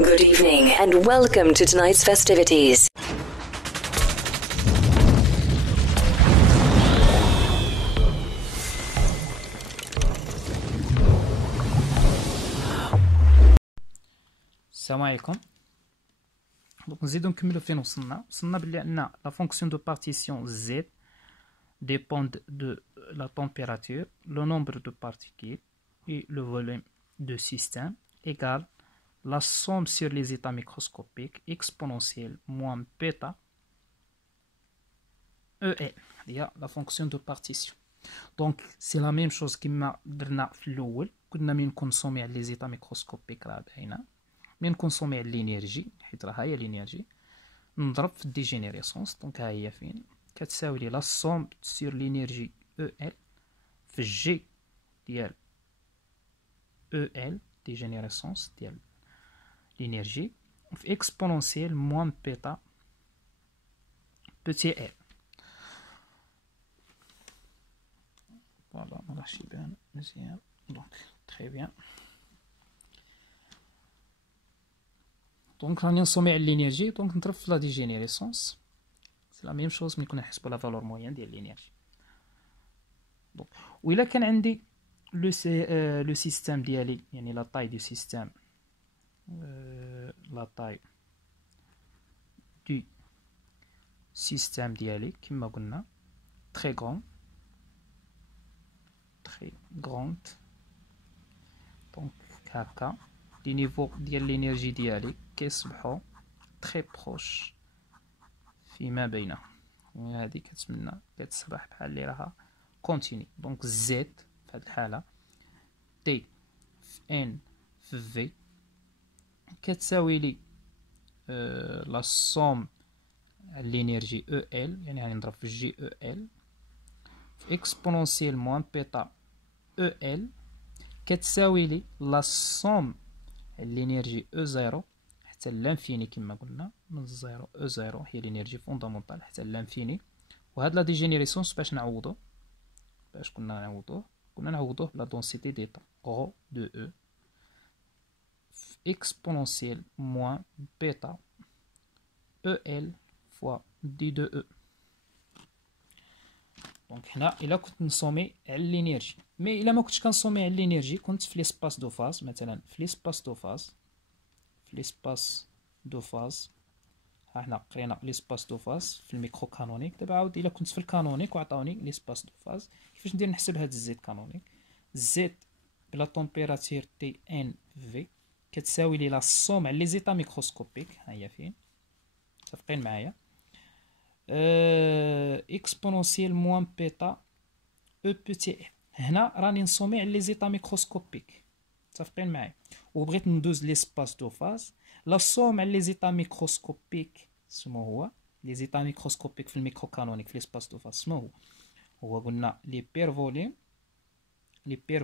Good evening and welcome to tonight's festivities. السلام عليكم. دونك نزيدو نكملو فين وصلنا بلي عندنا لا فونكسيون دو بارتيسيون Z dépend de la température, le nombre de particules et le volume de système égale la somme sur les états microscopiques exponentielle moins bêta EL. هي la fonction de partition. Donc c'est la même chose كما درنا في الاول. كنا من كونسومي على لي زيتا ميكروسكوبيك راه باينه. من كونسومي على الانرجي حيت راه هي الانرجي نضرب في الديجينيريسونس. دونك ها هي فين كتساوي لي لا سوم سور لينيرجي او ال في جي ديال او ال ديجينيريسونس ديال لينيرجي في اكسبونونسيال موان بيتا بوتي ال. فوالا ما راحش يبان مزيان. دونك تري بيان. دونك راني نسومي على الانرجي. دونك نضرب في لا ديجينيريسونس. سي لا ميم شوز ملي كنا نحسبو لا فالور موين ديال الانرجي. دونك وإلا كان عندي لو سيستيم ديالي يعني لا طاي دو سيستيم لا طاي دو سيستيم ديالي كما قلنا تري غروند. دونك هكا لي نيفو ديال الانرجي ديالي كيصبحو تري بروش فيما بينهم. يعني هادي كتمنى كتصبح بحال اللي راها كونتيني. دونك زد في هاد الحالة تي في ان في في كتساوي لي لا سوم الانرجي او ال يعني غنضرب في جي او ال في اكسبونونسيال موان بيتا او ال كتساوي لي لا سوم الانرجي او زيرو حتى لانفيني كما قلنا من زيرو او زيرو هي الانرجي فوندامونتال حتى لانفيني. وهاد لا ديجينيريسونس باش نعوضو كنا نعوضوه بلا دونسيتي ديتا غو دو او في اكسبونونسيال موان بيتا او ال فوا دي دو او. دونك هنا الا كنت نسومي على الانرجي مي الا ما كنتش كنسومي على الانرجي كنت في ليسباس دو فاز. مثلا في ليسباس دو فاز ها حنا قرينا ليسباس دو فاز في الميكرو كانونيك. دابا عاود الا كنت في الكانونيك وعطاوني ليسباس دو فاز كيفاش ندير نحسب هاد الزيت كانونيك. زيت بلا طومبيراتور تي ان في كتساوي لي لا سوم على لي زيتا ميكروسكوبيك ها هي فين متفقين معايا اكسبونونسيال موان بيتا او بوتي. هنا راني نسومي على لي زيتا ميكروسكوبيك متفقين معايا وبغيت ندوز ليسباس دو فاز. لا سوم على لي زيتا ميكروسكوبيك شنو هو لي زيتا ميكروسكوبيك في الميكرو كانونيك في ليسباس دو فاز شنو هو قلنا لي بير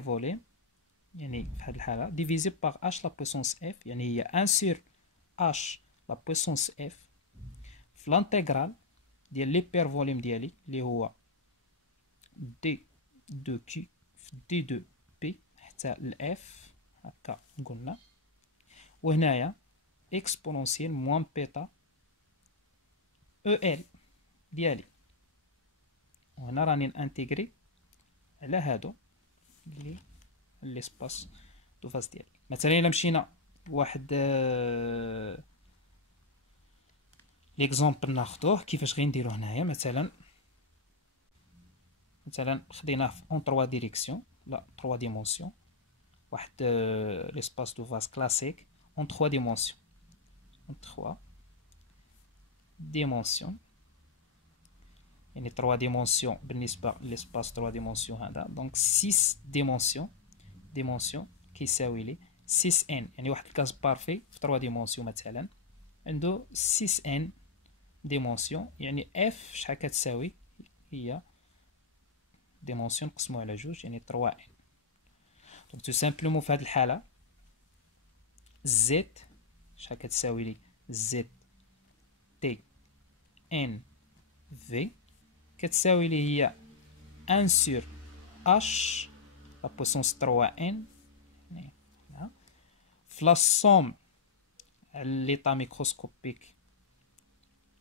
فوليم يعني في هذه الحاله ديفيزي باغ اش لا بويسونس اف يعني هي 1 سور اش لا بويسونس اف في لانتيغرال ديال لي بير فوليم ديالي اللي هو دي دو كي في دي دو بي حتى الاف هكا قلنا. وهنايا اكسبونونسيال موان بيتا او ال ديالي. وهنا راني نانتيغري على هادو اللي ليسباس دو فاز ديالي. مثلا الا مشينا واحد ليكزومبل ناخدوه كيفاش غنديرو هنايا. مثلا خديناه اون 3 ديريكسيون لا 3 ديمونسيون واحد ليسباس دو فاز كلاسيك اون 3 ديمونسيون يعني 3 ديمونسيون بالنسبه للسباس 3 ديمونسيون هذا. دونك 6 ديمونسيون كيساوي لي 6 ان يعني واحد الكاس بارفي في 3 ديمونسيون مثلا عنده 6 ان ديمونسيون يعني اف شحال كتساوي هي ديمونسيون نقسمو على جوج يعني 3 ان. دونك تو سامبلومون في هذه الحاله زد شحال كتساوي لي زد تي ان في كتساوي لي هي 1 سور اش لا بويسونس 3 ان في لا سوم ليطا ميكروسكوبيك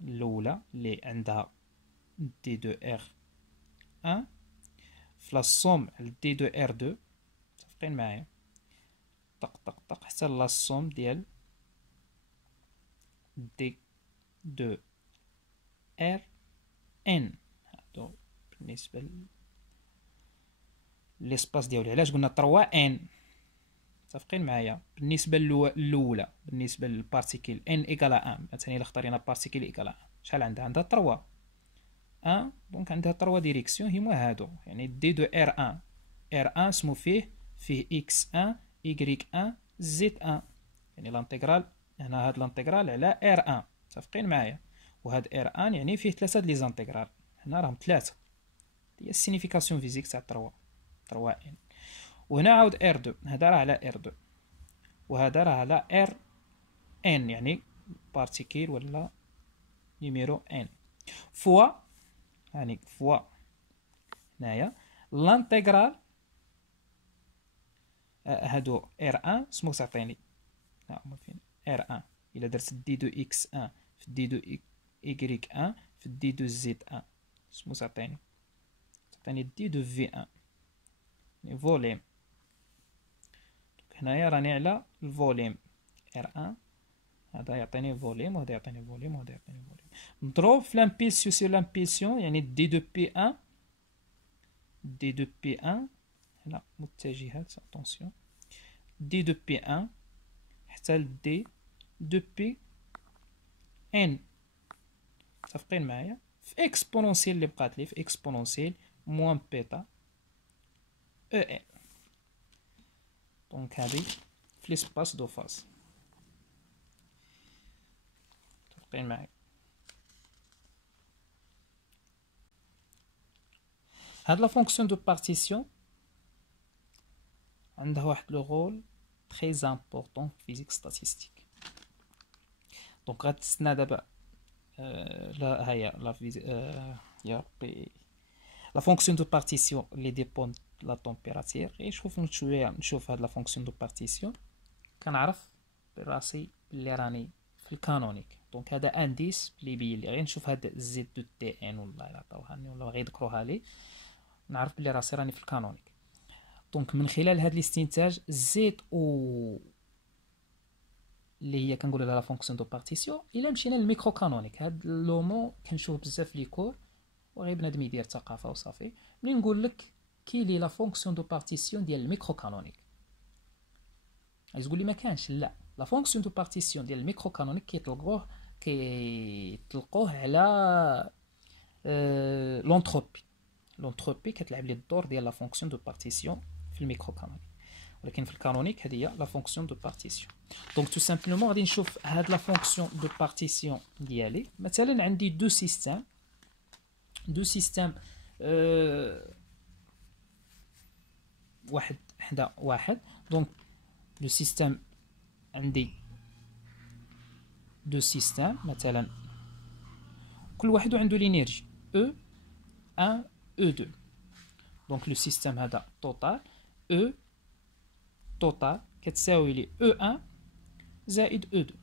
الاولى اللي عندها دي دو ار 1 في لا سوم دي دو ار 2 متفقين معايا طق طق طق حتى لا سوم ديال دي دو ار ان. هادو بالنسبه للاسباس ديالو. علاش قلنا 3 ان؟ متفقين معايا؟ بالنسبه الاولى بالنسبه للبارتيكل ان ايكال 1 مثلا الا اختارينا بارتيكل ايكال 1 شحال عندها 3 1 دونك عندها 3 ديريكسيون هما هادو يعني دي دو ار 1 ار 1 اسمو فيه اكس 1 y 1 زد 1 يعني لانتيغرال هنا هاد لانتيغرال على ار 1 متفقين معايا وهاد ار 1 يعني فيه 3 لي زانتيغرال هنا راهم 3 هي السينيفيكاسيون فيزيك تاع 3 ان. وهنا عاود ار 2 هذا راه على ار 2 وهذا راه على ار ان يعني بارتيكل ولا نيميرو ان فوا يعني فوا هنايا لانتيغرال هادو ار 1 سمو تعطيني ها هما فين ار 1 الا درت دي دو اكس 1 في دي دو ايكغيك 1 في دي دو زد 1 سمو تعطيني دي دو في 1 يعني فوليم. هنايا راني على الفوليم ار 1 هذا يعطيني فوليم وهذا يعطيني فوليم وهذا يعطيني فوليم. نضرب في لامبيسيون سير لامبيسيون يعني دي دو بي 1 دي دو بي 1 هنا متجهات اتونسيون دي دو بي 1 حتى ل دي دو بي ان متفقين معايا في اكسبونونسيال اللي بقات لي في اكسبونونسيال موان بيتا او ان. دونك هادي في ليسباس دو فاز متفقين معايا. هاد لا فونكسيون دو بارتيسيون عندها واحد لو رول تري امبورطون في فيزيك ستاتيستيك. دونك غتستنى دابا لا هيا لا يا ربي لا فونكسيون دو بارتيسيون اللي ديبون لا طومبيراتير غير نشوف هاد لا فونكسيون دو بارتيسيون كنعرف براسي بلي راني في الكانونيك. دونك هذا انديس اللي يبين لي غير نشوف هاد زد دو تي ان ولا عطاوهاني ولا غيذكروها لي نعرف بلي راسي راني في الكانونيك. دونك من خلال هاد الاستنتاج زيت او اللي هي كنقولوا لها لا فونكسيون دو بارتيسيون الا مشينا للميكرو كانونيك. هاد لومون كنشوف بزاف لي كور وغير بنادم يدير ثقافه وصافي. ملي نقول لك كي لي لا فونكسيون دو بارتيسيون ديال الميكرو كانونيك تقول لي ما كانش. لا لا فونكسيون دو بارتيسيون ديال الميكرو كانونيك كيطلقوه على لونتروبي كتلعب لي الدور ديال لا فونكسيون دو بارتيسيون في الميكرو كانونيك ولكن في الكانونيك هذه هي لا فونكسيون دو بارتيسيون. دونك تو سامبلومون غادي نشوف هاد لا فونكسيون دو بارتيسيون ديالي. مثلا عندي دو سيستيم واحد حدا واحد. دونك لو سيستيم عندي دو سيستيم مثلا كل واحد عنده لينيرجي او 1 او 2. دونك لو سيستيم هذا توتال او توتال كتساوي لي او 1 زائد او 2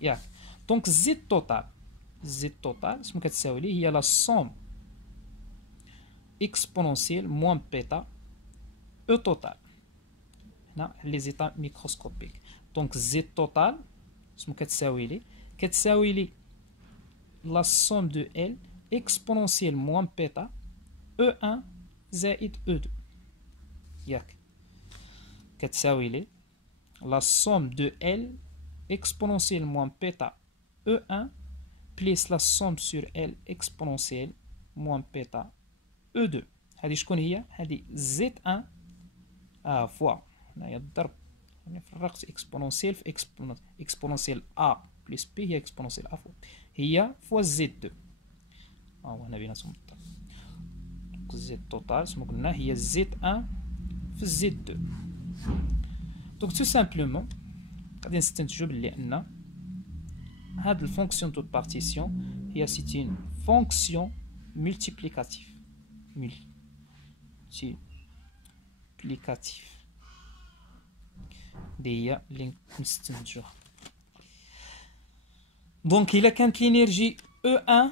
ياك. دونك زد توتال شنو كتساوي لي هي لا سوم اكسبونونسيال موان بيتا او توتال هنا لي زيتا ميكروسكوبيك. دونك زد توتال شنو كتساوي لي لا سوم دو ال اكسبونونسيال موان بيتا او 1 زائد او 2 ياك كتساوي لي لا سوم دو ال اكسبونونسيال موان بيتا او 1 بليس لا سوم سور ال اكسبونونسيال موان بيتا او 2. هذه شكون هي؟ هذه زد 1 فوا هنايا الضرب يعني فرقت اكسبونونسيال في اكسبونونسيال ا بلس بي هي اكسبونونسيال ا فوا هي فوا زد 2 هو هنا بيناتهم الضرب. دونك زد توتال كما قلنا هي زد 1 في زد 2. دونك تو سامبلومون غادي نستنتجو بلي ان هاد الفونكسيون دو بارتيسيون هي سيت اون فونكسيون ملتيبليكاتيف دي هي اللي نستنتجوها. دونك إلا كانت l'énergie E1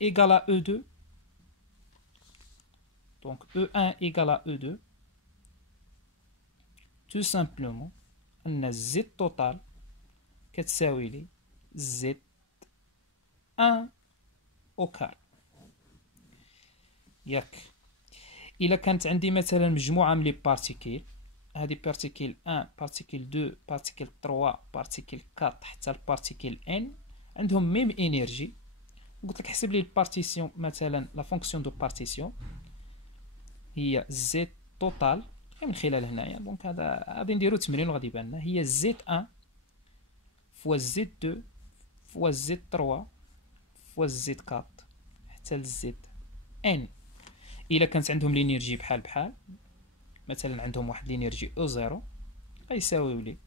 égale à E2. Donc E1 égale à E2. Tout simplement أن Z total كتساوي لي Z1 أو كار. ياك إلا كانت عندي مثلا مجموعة من لي بارتيكيل، هذه بارتيكيل 1 بارتيكيل 2 بارتيكيل 3 بارتيكيل 4 حتى البارتيكيل n عندهم ميم انرجي، قلت لك حسب لي البارتيسيون مثلا لا فونكسيون دو بارتيسيون هي زد توتال من خلال هنايا. دونك هذا غادي نديرو تمرين وغادي يبان لنا هي زد 1 فوا زد 2 فوا زد 3 فوا زد 4 حتى لزد ان. الا كانت عندهم لينيرجي بحال بحال، مثلا عندهم واحد لينيرجي او زيرو، غيساويو لي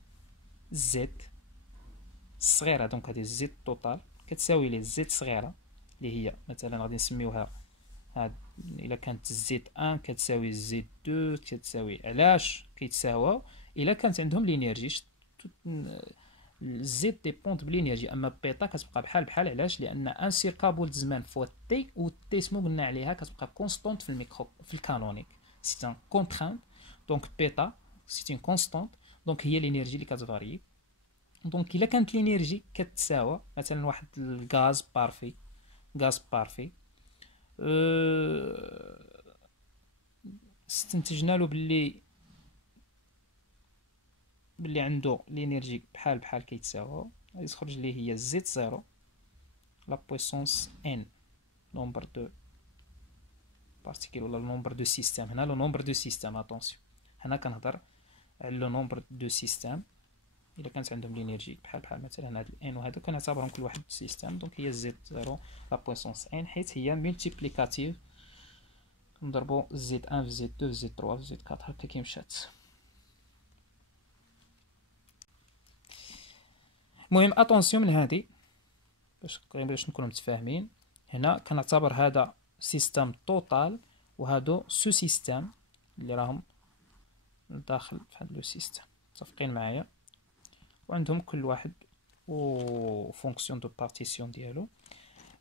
زد الصغيره، دونك هذه زد توتال كتساوي لي زد صغيره اللي هي مثلا غادي نسميوها هاد. الا كانت زد 1 كتساوي زد 2 كتساوي، علاش كيتساواو؟ الا كانت عندهم لينيرجي زد ديبوند بلينيرجي، اما بيتا كتبقى بحال بحال. علاش؟ لان ان سيركابول زمان فوا تي، و تي سمو قلنا عليها كتبقى كونستونت في الميكرو في الكانونيك، سي ان كونترانت. دونك بيتا سي ان كونستونت، دونك هي لينيرجي اللي كتفاري. دونك الا كانت لينيرجي كتساوى مثلا واحد الغاز بارفي، غاز بارفي استنتجنا له باللي عنده لينيرجي بحال بحال كيتساوى، غادي تخرج ليه هي زد زيرو لا بويسونس ان نومبر دو بارتيكل ولا نومبر دو سيستيم. هنا لو نومبر دو سيستيم، اتونسيون هنا كنهضر على لو نومبر دو سيستيم. الا كانت عندهم لينيرجي بحال بحال مثلا هاد الان وهادو كنعتبرهم كل واحد سيستيم. دونك هي زد زيرو لا بويسونس ان، حيت هي ملتيبليكاتيف، نضربو زد 1 في زد 2 في زد 3 في زد 4 هكا كيمشات. المهم اتونسيون من هادي باش نكونو متفاهمين. هنا كنعتبر هذا سيستم توتال وهادو سو سيستم اللي راهم داخل في هاد لو سيستم، متفقين معايا؟ وعندهم كل واحد و فونكسيون دو بارتيسيون ديالو.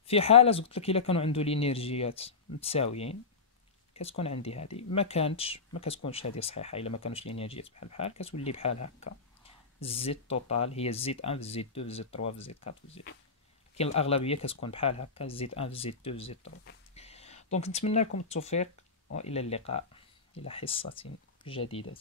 في حاله قلت لك الا كانوا عنده لينيرجيات متساويين كتكون عندي هذه ما كتكونش هذه صحيحه. الا ما كانوش لينيرجيات بحال بحال كتولي بحال هكا زد توتال هي زد 1 في زد 2 في زد 3 في زد 4 في زد، لكن الاغلبيه كتكون بحال هكا زد 1 في زد 2 في زد 3. دونك نتمنى لكم التوفيق والى اللقاء الى حصه جديده.